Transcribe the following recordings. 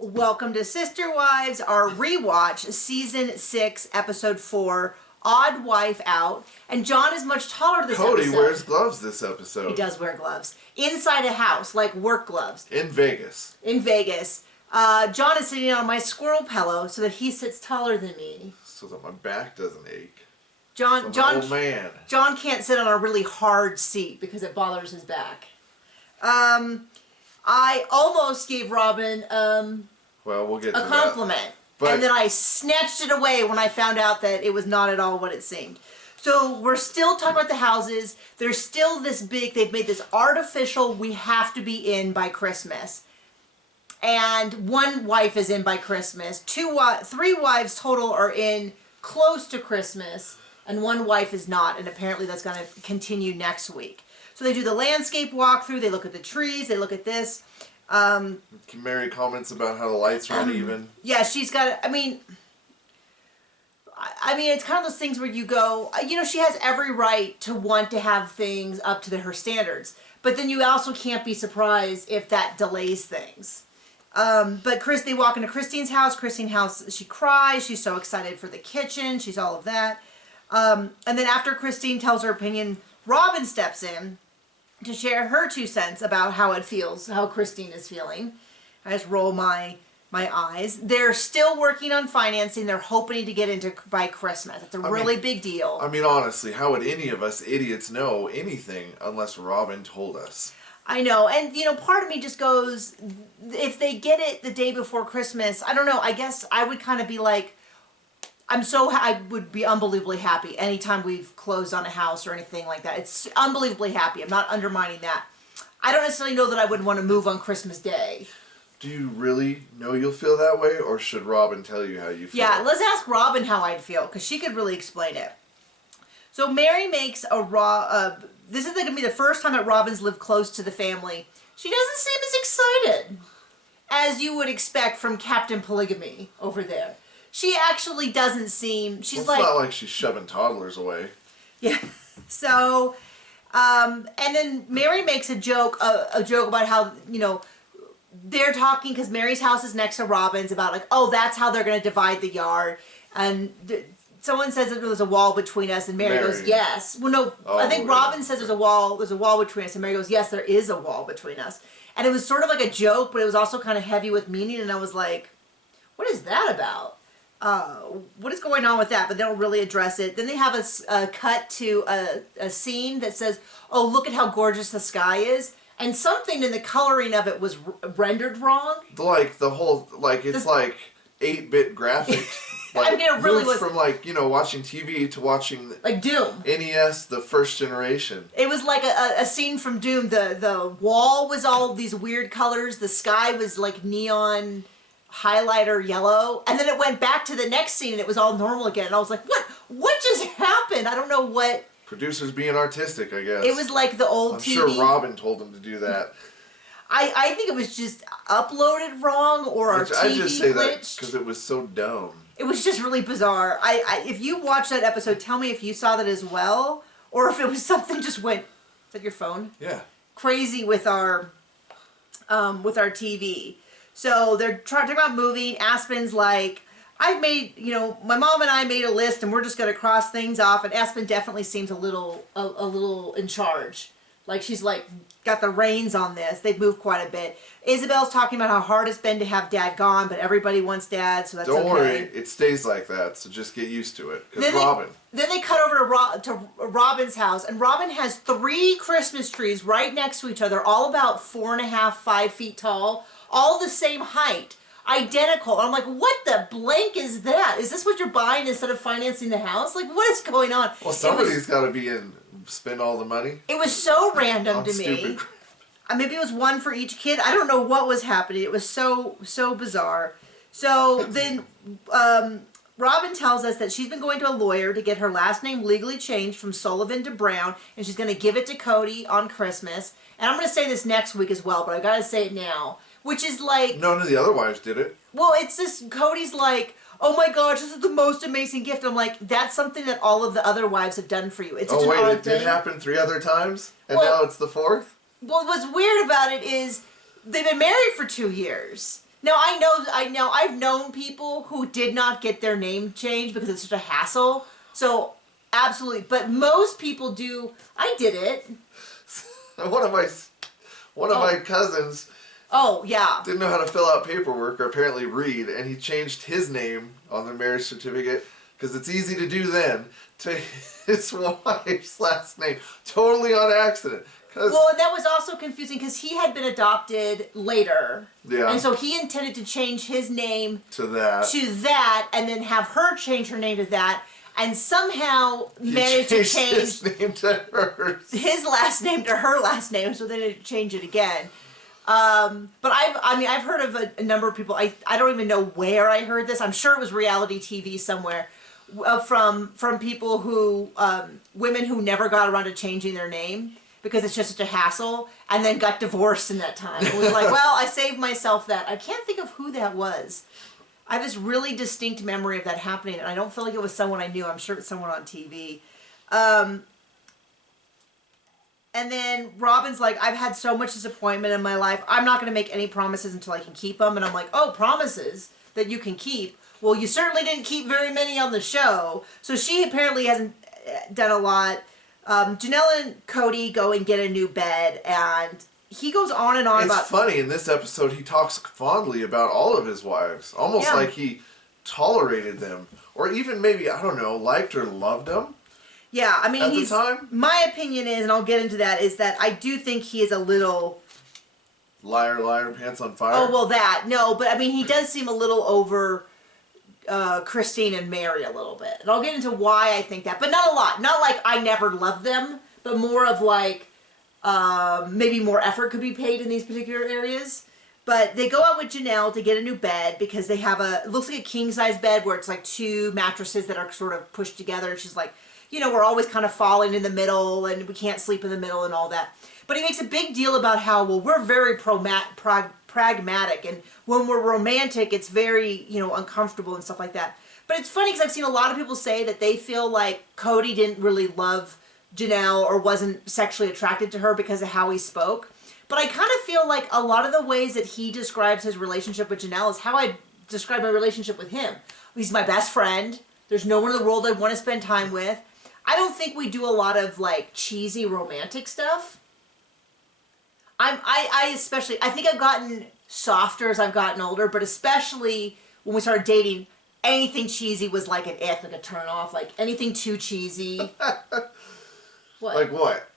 Welcome to Sister Wives, our rewatch, Season 6, Episode 4, Odd Wife Out. And John is much taller this episode. Cody wears gloves this episode. He does wear gloves. Inside a house, like work gloves. In Vegas. In Vegas. John is sitting on my squirrel pillow so that he sits taller than me. So that my back doesn't ache. John old man. John can't sit on a really hard seat because it bothers his back. I almost gave Robin well, we'll get to a compliment. But, and then I snatched it away when I found out that it was not at all what it seemed. So we're still talking about the houses. There's still this big, they've made this artificial, we have to be in by Christmas. And one wife is in by Christmas. Three wives total are in close to Christmas. And one wife is not. And apparently that's going to continue next week. So they do the landscape walkthrough. They look at the trees. They look at this. Mary comments about how the lights are uneven. Yeah, she's got, I mean, it's kind of those things where you go, you know, she has every right to want to have things up to her standards. But then you also can't be surprised if that delays things. But they walk into Christine's house. She cries. She's so excited for the kitchen. She's all of that. And then after Christine tells her opinion, Robin steps in to share her 2 cents about how it feels, how Christine is feeling. I just roll my eyes. They're still working on financing. They're hoping to get into by Christmas. It's a really big deal. I mean, honestly, how would any of us idiots know anything unless Robin told us? I know, and you know, part of me just goes, if they get it the day before Christmas, I don't know, I guess I would kind of be like, I would be unbelievably happy anytime we've closed on a house or anything like that. It's unbelievably happy. I'm not undermining that. I don't necessarily know that I would want to move on Christmas Day. Do you really know you'll feel that way, or should Robin tell you how you feel? Yeah, let's ask Robin how I'd feel, because she could really explain it. So Mary makes this is going to be the first time that Robin's lived close to the family. She doesn't seem as excited as you would expect from Captain Polygamy over there. She actually doesn't seem, she's it's like... It's not like she's shoving toddlers away. Yeah. So, and then Mary makes a joke about how, you know, they're talking, because Mary's house is next to Robin's, about like, oh, that's how they're going to divide the yard. And someone says that there was a wall between us, and Mary goes, yes. Well, no, I think Robin says there's a wall between us, and Mary goes, yes, there is a wall between us. And it was sort of like a joke, but it was also kind of heavy with meaning, and I was like, what is that about? What is going on with that? But they don't really address it. Then they have a cut to a scene that says, oh, look at how gorgeous the sky is. And something in the coloring of it was rendered wrong. Like, the whole, like, it's like 8-bit graphics. Like, I mean, it really was from, like, you know, watching TV to watching... Like Doom. NES, the first generation. It was like a scene from Doom. The wall was all these weird colors. The sky was like neon highlighter yellow. And then it went back to the next scene and it was all normal again. And I was like, what just happened? I don't know what... Producers being artistic, I guess. It was like the old TV. I'm sure Robin told them to do that. I think it was just uploaded wrong, or our TV glitched. I just say that because it was so dumb. It was just really bizarre. If you watched that episode, tell me if you saw that as well, or if it was something just went... Is that your phone? Yeah. Crazy with our TV. So they're talking about moving. Aspen's like, I've made, you know, my mom and I made a list and we're just going to cross things off. And Aspen definitely seems a little in charge. Like she's like got the reins on this. They've moved quite a bit. Isabel's talking about how hard it's been to have Dad gone, but everybody wants Dad, so that's okay. Don't worry, it stays like that, so just get used to it. Because Then they cut over to Robin's house, and Robin has 3 Christmas trees right next to each other, all about 4.5, 5 feet tall, all the same height, identical. I'm like, what the blank is that? Is this what you're buying instead of financing the house? Like, what is going on? Well, somebody's got to spend all the money. It was so random to me. Maybe it was one for each kid. I don't know what was happening. It was so bizarre. So then Robin tells us that she's been going to a lawyer to get her last name legally changed from Sullivan to Brown, and she's going to give it to Cody on Christmas. And I'm going to say this next week as well, but I got to say it now. Which is like... None of the other wives did it. Well, it's this... Cody's like, oh my gosh, this is the most amazing gift. I'm like, that's something that all of the other wives have done for you. It's such an odd thing. It did happen 3 other times? And now it's the 4th? Well, what's weird about it is they've been married for 2 years. No, I know. I've known people who did not get their name changed because it's such a hassle. So, absolutely. But most people do. I did it. One of my cousins Oh, yeah. didn't know how to fill out paperwork or apparently read, and he changed his name on the marriage certificate because it's easy to do then to his wife's last name, totally on accident. Well, and that was also confusing because he had been adopted later. Yeah. And so he intended to change his name to that, and then have her change her name to that, and somehow managed to change his name to hers. His last name to her last name, so they didn't change it again. But I've heard of a number of people. I don't even know where I heard this. I'm sure it was reality TV somewhere. From people who women who never got around to changing their name because it's just such a hassle, and then got divorced in that time. It was like, well, I saved myself that. I can't think of who that was. I have this really distinct memory of that happening, and I don't feel like it was someone I knew. I'm sure it's someone on TV. And then Robin's like, I've had so much disappointment in my life. I'm not going to make any promises until I can keep them. And I'm like, oh, promises that you can keep? Well, you certainly didn't keep very many on the show. So she apparently hasn't done a lot. Janelle and Cody go and get a new bed, and he goes on and on about... It's funny, in this episode, he talks fondly about all of his wives. Almost like he tolerated them. Or even maybe, I don't know, liked or loved them. Yeah, I mean, at the time? My opinion is, and I'll get into that, is that I do think he is a little... Liar, liar, pants on fire? Oh, well, that. No, but I mean, he does seem a little over... Christine and Mary a little bit. And I'll get into why I think that. But not a lot. Not like I never loved them, but more of like maybe more effort could be paid in these particular areas. But they go out with Janelle to get a new bed because they have it looks like a king-size bed where it's like two mattresses that are sort of pushed together. And she's like, you know, we're always kind of falling in the middle and we can't sleep in the middle and all that. But he makes a big deal about how, well, we're very pragmatic, and when we're romantic, it's very, you know, uncomfortable and stuff like that. But it's funny because I've seen a lot of people say that they feel like Cody didn't really love Janelle or wasn't sexually attracted to her because of how he spoke. But I kind of feel like a lot of the ways that he describes his relationship with Janelle is how I describe my relationship with him. He's my best friend. There's no one in the world I'd want to spend time with. I don't think we do a lot of like cheesy romantic stuff. I especially, I think I've gotten softer as I've gotten older, but especially when we started dating, anything cheesy was like an ick, like a turn off, like anything too cheesy. What? Like what?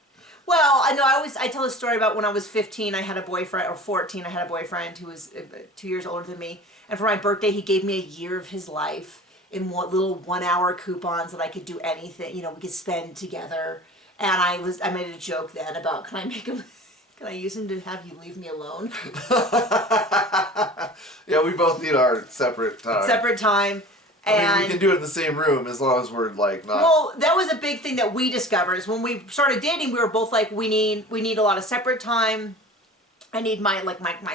Well, I know I tell a story about when I was 15, I had a boyfriend, or 14, I had a boyfriend who was 2 years older than me, and for my birthday he gave me a year of his life in little 1 hour coupons that I could do anything, you know, we could spend together, and I made a joke then about, can I use him to have you leave me alone? Yeah, we both need our separate time. Separate time. And I mean, we can do it in the same room as long as we're like not... Well, that was a big thing that we discovered is when we started dating, we were both like, we need a lot of separate time. I need my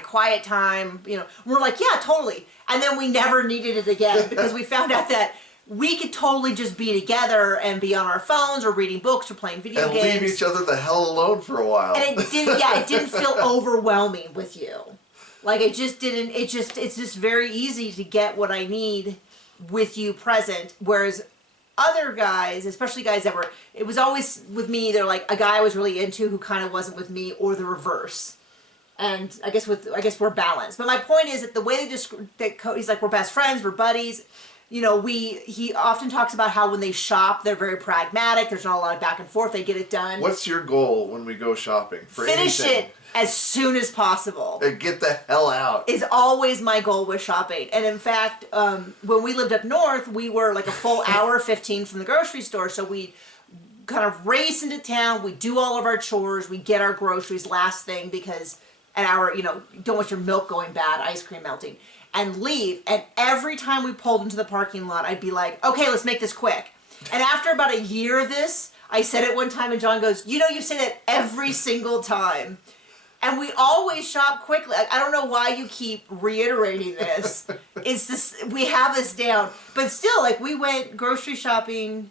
quiet time. You know, we're like, yeah, totally. And then we never needed it again because we found out that we could totally just be together and be on our phones or reading books or playing video games. And leave each other the hell alone for a while. And it didn't feel overwhelming with you. Like it's just very easy to get what I need with you present. Whereas other guys, especially guys that were, it was always with me, they're like a guy I was really into who kind of wasn't with me, or the reverse. And I guess we're balanced. But my point is that the way he's like, we're best friends, we're buddies. You know, he often talks about how when they shop, they're very pragmatic. There's not a lot of back and forth. They get it done. What's your goal when we go shopping? Finish it as soon as possible. And get the hell out. Is always my goal with shopping. And in fact, when we lived up north, we were like a full hour 15 from the grocery store. So we kind of race into town. We do all of our chores. We get our groceries last thing because an hour, you know, don't want your milk going bad, ice cream melting. And leave, and every time we pulled into the parking lot, I'd be like, okay, let's make this quick. And after about a year of this, I said it one time, and John goes, you know, you say that every single time. And we always shop quickly. I don't know why you keep reiterating this. It's this, we have this down. But still, like, we went grocery shopping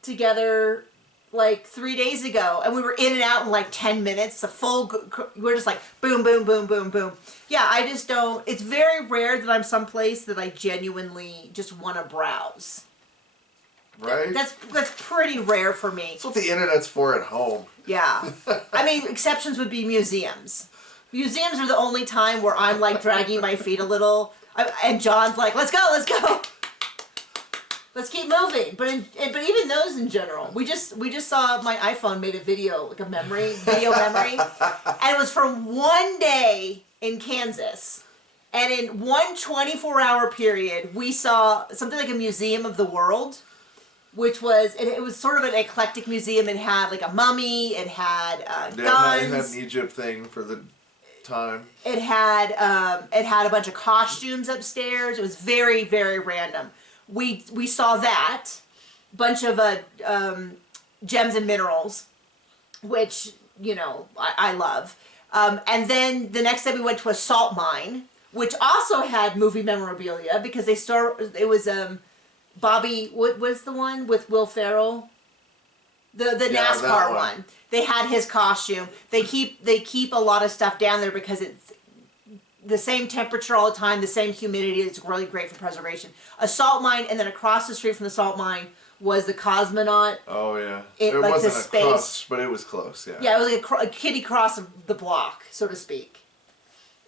together like 3 days ago, and we were in and out in like 10 minutes. We're just like boom, boom, boom, boom, boom. Yeah, I just don't. It's very rare that I'm someplace that I genuinely just want to browse. Right? That's pretty rare for me. That's what the internet's for at home. Yeah. I mean, exceptions would be museums. Museums are the only time where I'm like dragging my feet a little, and John's like, let's go. Let's keep moving. But even those in general, we just saw my iPhone made a video, like a video memory, and it was from one day in Kansas. And in one 24-hour period, we saw something like a museum of the world, which was, it was sort of an eclectic museum. It had like a mummy, it had guns. It had an Egypt thing for the time. It had a bunch of costumes upstairs. It was very, very random. We saw that bunch of gems and minerals, which I love. And then the next day we went to a salt mine, which also had movie memorabilia because it was Bobby, what was the one with Will Ferrell? The NASCAR one. They had his costume. They keep a lot of stuff down there because it's the same temperature all the time, the same humidity. It's really great for preservation. A salt mine, and then across the street from the salt mine was the cosmonaut. Oh yeah, it like wasn't the a space cross, but it was close. Yeah. Yeah, it was like a kitty cross of the block, so to speak.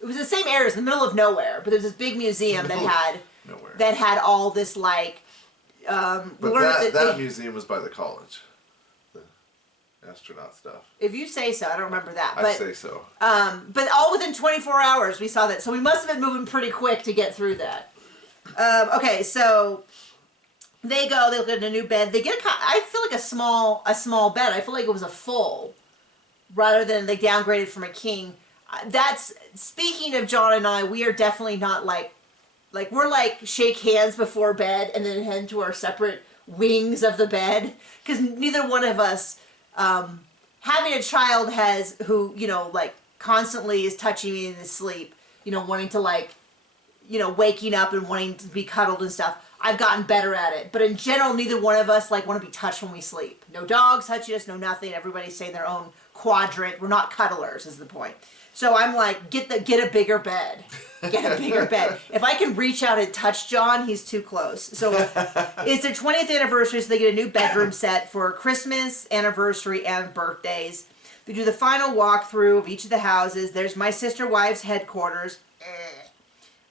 It was the same area, it was in the middle of nowhere, but there was this big museum that had all this like. But that museum was by the college. The astronaut stuff. If you say so, I don't remember that. I say so. But all within 24 hours we saw that, so we must have been moving pretty quick to get through that. Okay, so they look at a new bed. They get I feel like a small bed. I feel like it was a full, rather than they downgraded from a king. That's speaking of John and I. We are definitely not like we're like shake hands before bed and then head to our separate wings of the bed, because neither one of us having a child who like constantly is touching me in his sleep, wanting to waking up and wanting to be cuddled and stuff. I've gotten better at it, but in general neither one of us want to be touched when we sleep. No dogs touching us, no nothing. Everybody's staying in their own quadrant. We're not cuddlers is the point. So I'm like, get a bigger bed. Get a bigger bed. If I can reach out and touch John, he's too close. So it's their 20th anniversary, so they get a new bedroom set for Christmas, anniversary, and birthdays. They do the final walkthrough of each of the houses. There's my sister wives' headquarters.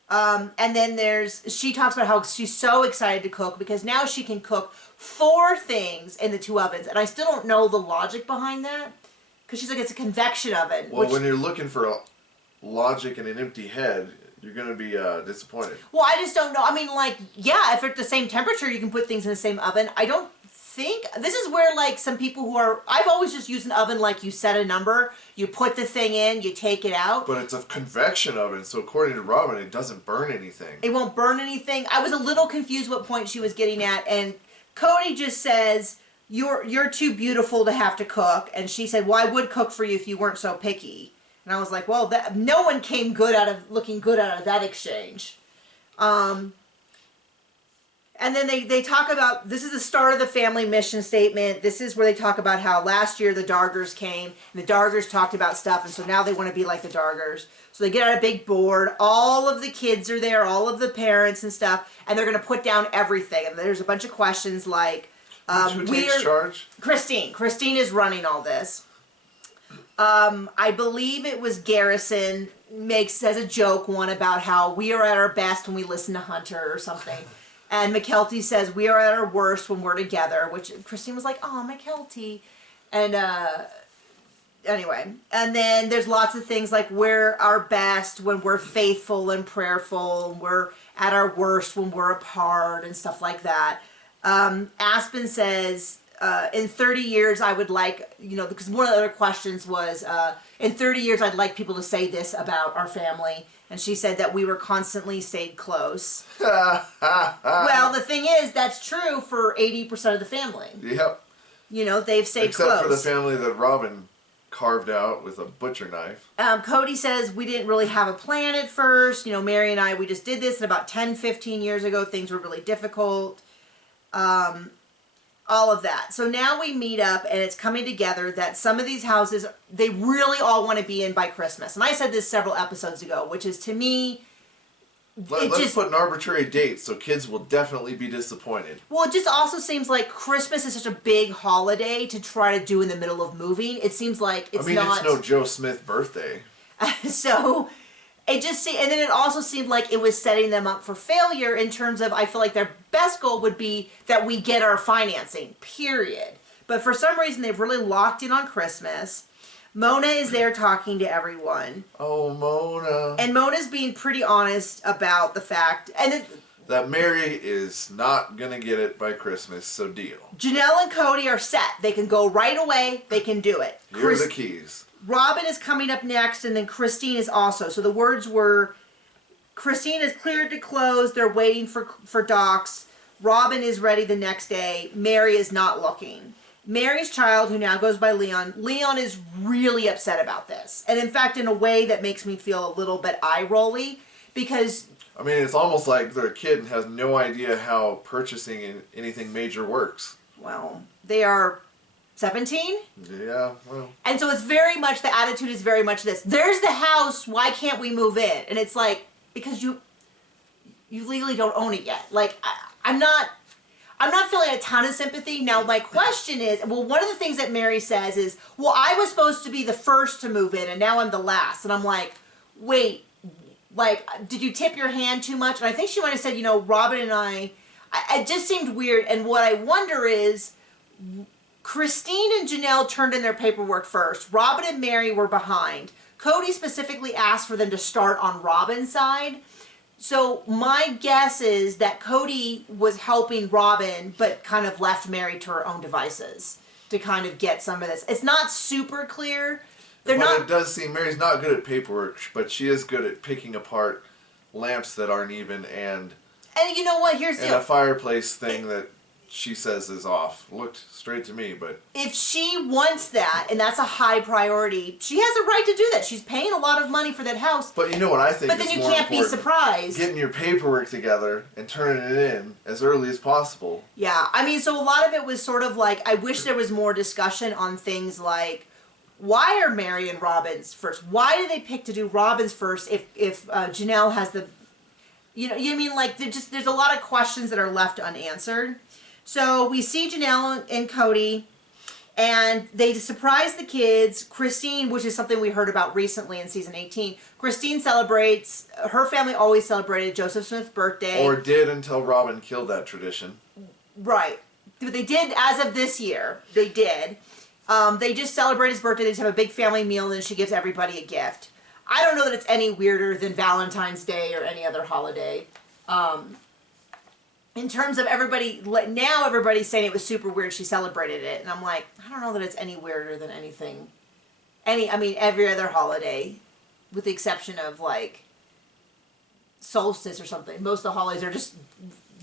And then she talks about how she's so excited to cook because now she can cook 4 things in the 2 ovens. And I still don't know the logic behind that. Because she's like, it's a convection oven. Well, when you're looking for logic in an empty head, you're going to be disappointed. Well, I just don't know. I mean, if they're at the same temperature, you can put things in the same oven. I don't think... This is where, some people who are... I've always just used an oven you set a number, you put the thing in, you take it out. But it's a convection oven, so according to Robin, it doesn't burn anything. It won't burn anything. I was a little confused what point she was getting at, and Cody just says... You're too beautiful to have to cook. And she said, well, I would cook for you if you weren't so picky. And I was like, well, no one came looking good out of that exchange. And then they talk about, this is the start of the family mission statement. This is where they talk about how last year the Dargers came, and the Dargers talked about stuff, and so now they want to be like the Dargers. So they get out a big board, all of the kids are there, all of the parents and stuff, and they're going to put down everything. And there's a bunch of questions like, who takes charge? Christine. Christine is running all this. I believe it was Garrison says a joke one about how we are at our best when we listen to Hunter or something. And McKelty says we are at our worst when we're together, which Christine was like, oh, McKelty. And anyway. And then there's lots of things like we're our best when we're faithful and prayerful. And we're at our worst when we're apart and stuff like that. Aspen says, in 30 years I would like, because one of the other questions was, in 30 years I'd like people to say this about our family. And she said that we were constantly stayed close. Well, the thing is, that's true for 80% of the family. Yep. They've stayed close. Except for the family that Robin carved out with a butcher knife. Cody says we didn't really have a plan at first. Mary and I, we just did this, and about 10, 15 years ago things were really difficult. all of that. So now we meet up and it's coming together that some of these houses, they really all want to be in by Christmas. And I said this several episodes ago, which is, to me, Let's put an arbitrary date so kids will definitely be disappointed. Well, it just also seems like Christmas is such a big holiday to try to do in the middle of moving. It seems like it's not... it's no Joe Smith birthday. So it just and then it also seemed like it was setting them up for failure in terms of, I feel like their best goal would be that we get our financing, period. But for some reason, they've really locked in on Christmas. Mona is there talking to everyone. Oh, Mona. And Mona's being pretty honest about the fact... that Mary is not going to get it by Christmas, so deal. Janelle and Cody are set. They can go right away. They can do it. Here are the keys. Robin is coming up next, and then Christine is also. So the words were, Christine is cleared to close. They're waiting for docs. Robin is ready the next day. Mary is not looking. Mary's child, who now goes by Leon, Leon is really upset about this. And in fact, in a way that makes me feel a little bit eye-rolly, because... I mean, it's almost like they're a kid and has no idea how purchasing anything major works. Well, they are 17? Yeah, well... And so it's very much, the attitude is very much this. There's the house, why can't we move in? And it's like, because you legally don't own it yet. Like, I'm not feeling a ton of sympathy. Now, my question is, well, one of the things that Mary says is, well, I was supposed to be the first to move in, and now I'm the last. And I'm like, wait, like, did you tip your hand too much? And I think she might have said, Robin and I, it just seemed weird. And what I wonder is, Christine and Janelle turned in their paperwork first. Robin and Mary were behind. Cody specifically asked for them to start on Robin's side. So my guess is that Cody was helping Robin, but kind of left Mary to her own devices to kind of get some of this. It's not super clear. It does seem Mary's not good at paperwork, but she is good at picking apart lamps that aren't even and you know what? Here's a fireplace thing that she says is off. Looked straight to me, but... If she wants that, and that's a high priority, she has a right to do that. She's paying a lot of money for that house. But you know what I think But then you can't be surprised. Getting your paperwork together and turning it in as early as possible. Yeah, I mean, so a lot of it was sort of like, I wish there was more discussion on things like, why are Mary and Robin's first? Why did they pick to do Robin's first if Janelle has the... You mean, like, there's a lot of questions that are left unanswered. So we see Janelle and Cody, and they surprise the kids. Christine, which is something we heard about recently in season 18, Christine celebrates, her family always celebrated Joseph Smith's birthday. Or did until Robin killed that tradition. Right. But they did, as of this year, they did. They just celebrate his birthday, they just have a big family meal, and then she gives everybody a gift. I don't know that it's any weirder than Valentine's Day or any other holiday. In terms of everybody, now everybody's saying it was super weird she celebrated it. And I'm like, I don't know that it's any weirder than anything. Every other holiday, with the exception of, like, solstice or something. Most of the holidays are just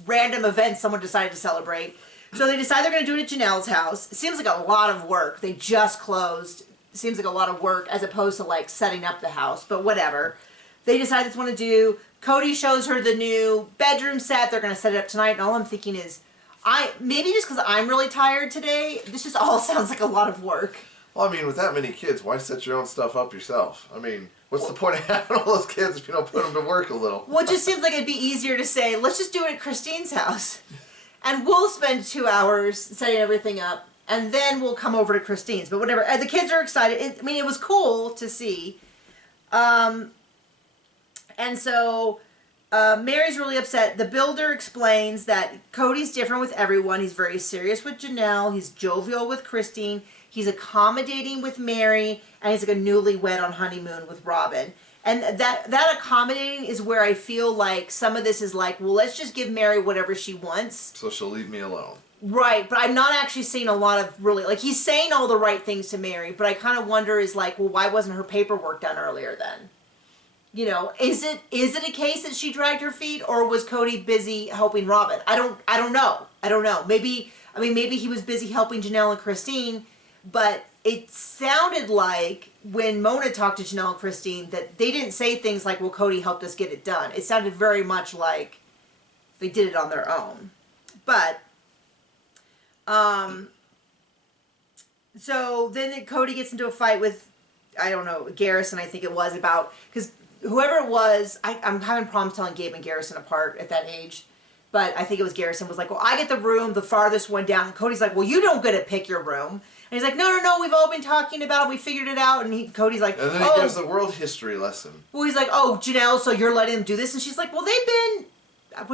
random events someone decided to celebrate. So they decide they're going to do it at Janelle's house. It seems like a lot of work. They just closed. It seems like a lot of work as opposed to, like, setting up the house. But whatever. They decide that's what to do. Cody shows her the new bedroom set. They're going to set it up tonight. And all I'm thinking is, maybe just because I'm really tired today, this just all sounds like a lot of work. Well, I mean, with that many kids, why set your own stuff up yourself? I mean, what's the point of having all those kids if you don't put them to work a little? Well, it just seems like it'd be easier to say, let's just do it at Christine's house. And we'll spend 2 hours setting everything up. And then we'll come over to Christine's. But whatever. The kids are excited. It was cool to see. And so Mary's really upset. The builder explains that Cody's different with everyone. He's very serious with Janelle. He's jovial with Christine. He's accommodating with Mary. And he's like a newlywed on honeymoon with Robin. And that accommodating is where I feel like some of this is like, well, let's just give Mary whatever she wants. So she'll leave me alone. Right, but I'm not actually seeing a lot of really, like, he's saying all the right things to Mary, but I kind of wonder is like, well, why wasn't her paperwork done earlier then? Is it a case that she dragged her feet, or was Cody busy helping Robin? I don't know. Maybe he was busy helping Janelle and Christine, but it sounded like when Mona talked to Janelle and Christine that they didn't say things like, well, Cody helped us get it done. It sounded very much like they did it on their own. But So then Cody gets into a fight with, I don't know, Garrison, I think it was, about, because whoever it was, I'm having problems telling Gabe and Garrison apart at that age, but I think it was Garrison, was like, well, I get the room, the farthest one down, and Cody's like, well, you don't get to pick your room. And he's like, no, we've all been talking about it, we figured it out, and Cody's like, and then he gives the world history lesson. Well, he's like, oh, Janelle, so you're letting them do this? And she's like, well,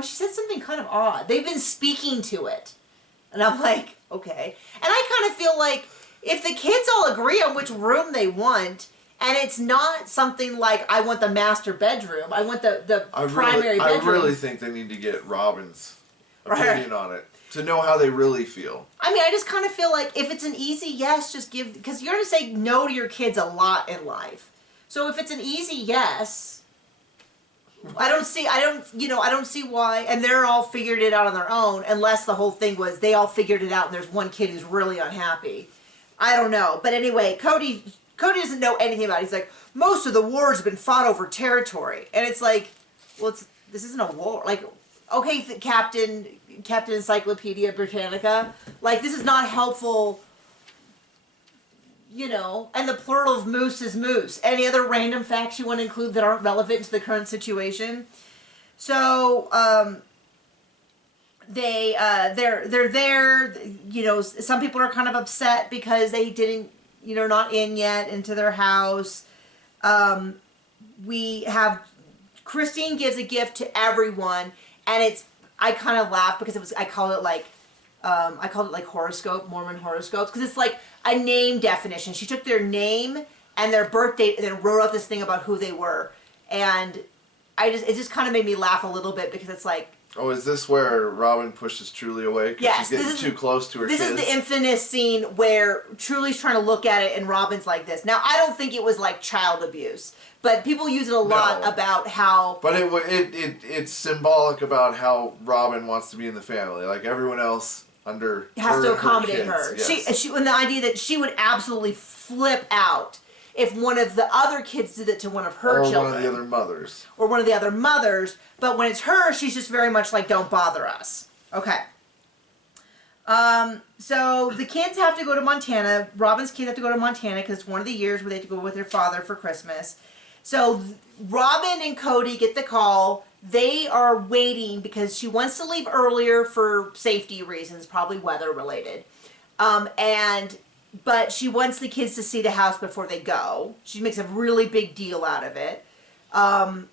she said something kind of odd. They've been speaking to it. And I'm like, okay. And I kind of feel like, if the kids all agree on which room they want, and it's not something like, I want the master bedroom, I want the primary bedroom. I really think they need to get Robin's opinion on it, to know how they really feel. I mean, I just kind of feel like, if it's an easy yes, just give, because you're going to say no to your kids a lot in life. So if it's an easy yes, I don't see why, and they're all figured it out on their own, unless the whole thing was they all figured it out and there's one kid who's really unhappy. I don't know. But anyway, Cody doesn't know anything about it. He's like, most of the wars have been fought over territory. And it's like, well, this isn't a war. Like, okay, Captain Encyclopedia Britannica, like, this is not helpful, and the plural of moose is moose. Any other random facts you want to include that aren't relevant to the current situation? So, they're there, some people are kind of upset because they didn't, not in yet into their house. We have, Christine gives a gift to everyone, and I kind of laugh because I called it like horoscope, Mormon horoscopes, because it's like a name definition. She took their name and their birth date and then wrote out this thing about who they were. And it just kind of made me laugh a little bit, because it's like, oh, is this where Robin pushes Truly away? Because yes, she's getting too close to her kids? This is the infamous scene where Truly's trying to look at it and Robin's like this. Now, I don't think it was like child abuse, but people use it a lot about how... But it's symbolic about how Robin wants to be in the family. Like everyone else under has to accommodate her. Yes. And the idea that she would absolutely flip out if one of the other kids did it to one of her children. Or one of the other mothers. Or one of the other mothers. But when it's her, she's just very much like, don't bother us. Okay. So the kids have to go to Montana. Robin's kids have to go to Montana because it's one of the years where they have to go with their father for Christmas. So Robin and Cody get the call. They are waiting because she wants to leave earlier for safety reasons, probably weather related. But she wants the kids to see the house before they go. She makes a really big deal out of it. And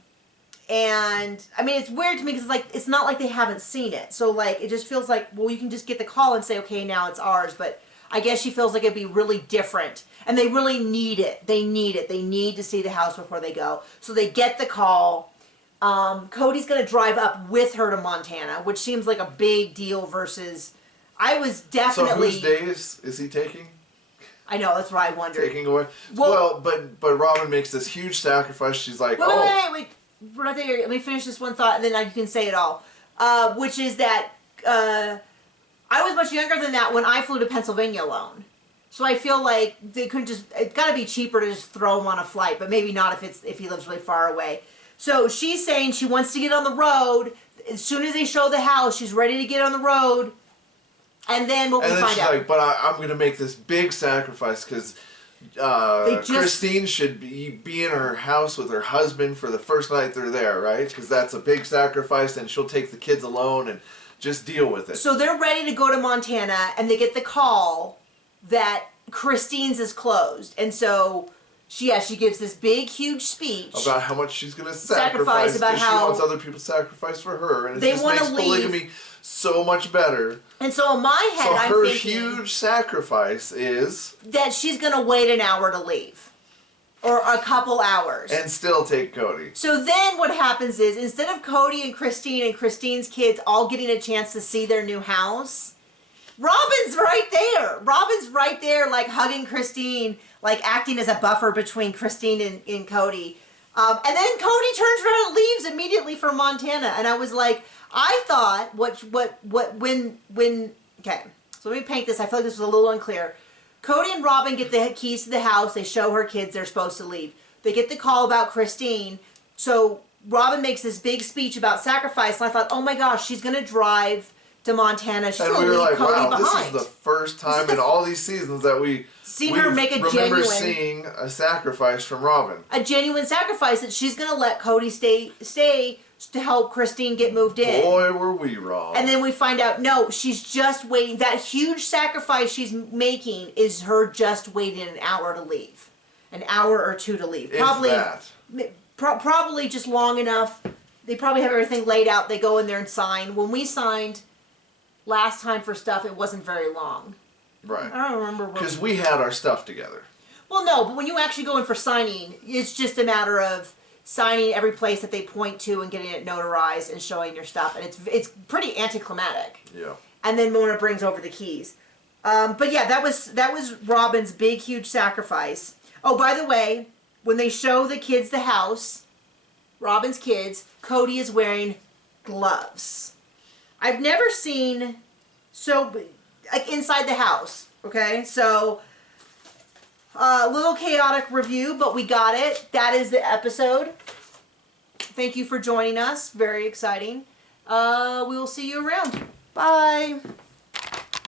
I mean, it's weird to me because it's not like they haven't seen it. So like, it just feels like, well, you can just get the call and say, okay, now it's ours. But I guess she feels like it'd be really different. And they really need it. They need it. They need to see the house before they go. So they get the call. Cody's going to drive up with her to Montana, which seems like a big deal versus, I was definitely... So whose days is he taking? I know, that's what I wondered. Taking away? Well, but Robin makes this huge sacrifice. She's like, wait, we're not there. Let me finish this one thought, and then you can say it all. Which is that I was much younger than that when I flew to Pennsylvania alone. So I feel like they couldn't just... It's got to be cheaper to just throw him on a flight, but maybe not if he lives really far away. So she's saying she wants to get on the road. As soon as they show the house, she's ready to get on the road. And then what we find out. And then she's like, but I'm going to make this big sacrifice because Christine should be in her house with her husband for the first night they're there, right? Because that's a big sacrifice, and she'll take the kids alone and just deal with it. So they're ready to go to Montana, and they get the call that Christine's is closed. And so... She gives this big, huge speech about how much she's going to sacrifice about how she wants other people to sacrifice for her, and it they just makes polygamy so much better. And so in my head, I'm thinking... So her huge sacrifice is... that she's going to wait an hour to leave. Or a couple hours. And still take Cody. So then what happens is, instead of Cody and Christine's kids all getting a chance to see their new house, Robin's right there. Robin's right there, like, hugging Christine, like, acting as a buffer between Christine and Cody. And then Cody turns around and leaves immediately for Montana. And I was like, I thought, okay, so let me paint this. I feel like this was a little unclear. Cody and Robin get the keys to the house. They show her kids they're supposed to leave. They get the call about Christine. So Robin makes this big speech about sacrifice. And I thought, oh my gosh, she's going to drive to Montana. She's And going we to were leave like, Cody wow, behind. this is the first time in all these seasons that we've her make a remember genuine, seeing a sacrifice from Robin. a genuine sacrifice that she's going to let Cody stay to help Christine get moved in. Boy, were we wrong. And then we find out, no, she's just waiting. That huge sacrifice she's making is her just waiting an hour to leave. An hour or two to leave. Probably just long enough. They probably have everything laid out. They go in there and sign. When we signed last time for stuff, it wasn't very long. Right. I don't remember. Because we had our stuff together. Well, no, but when you actually go in for signing, it's just a matter of signing every place that they point to and getting it notarized and showing your stuff, and it's pretty anticlimactic. Yeah. And then Mona brings over the keys. But yeah, that was Robin's big, huge sacrifice. Oh, by the way, when they show the kids the house, Robin's kids, Cody is wearing gloves. I've never seen like inside the house. Okay, so. A little chaotic review, but we got it. That is the episode. Thank you for joining us. Very exciting. We will see you around. Bye.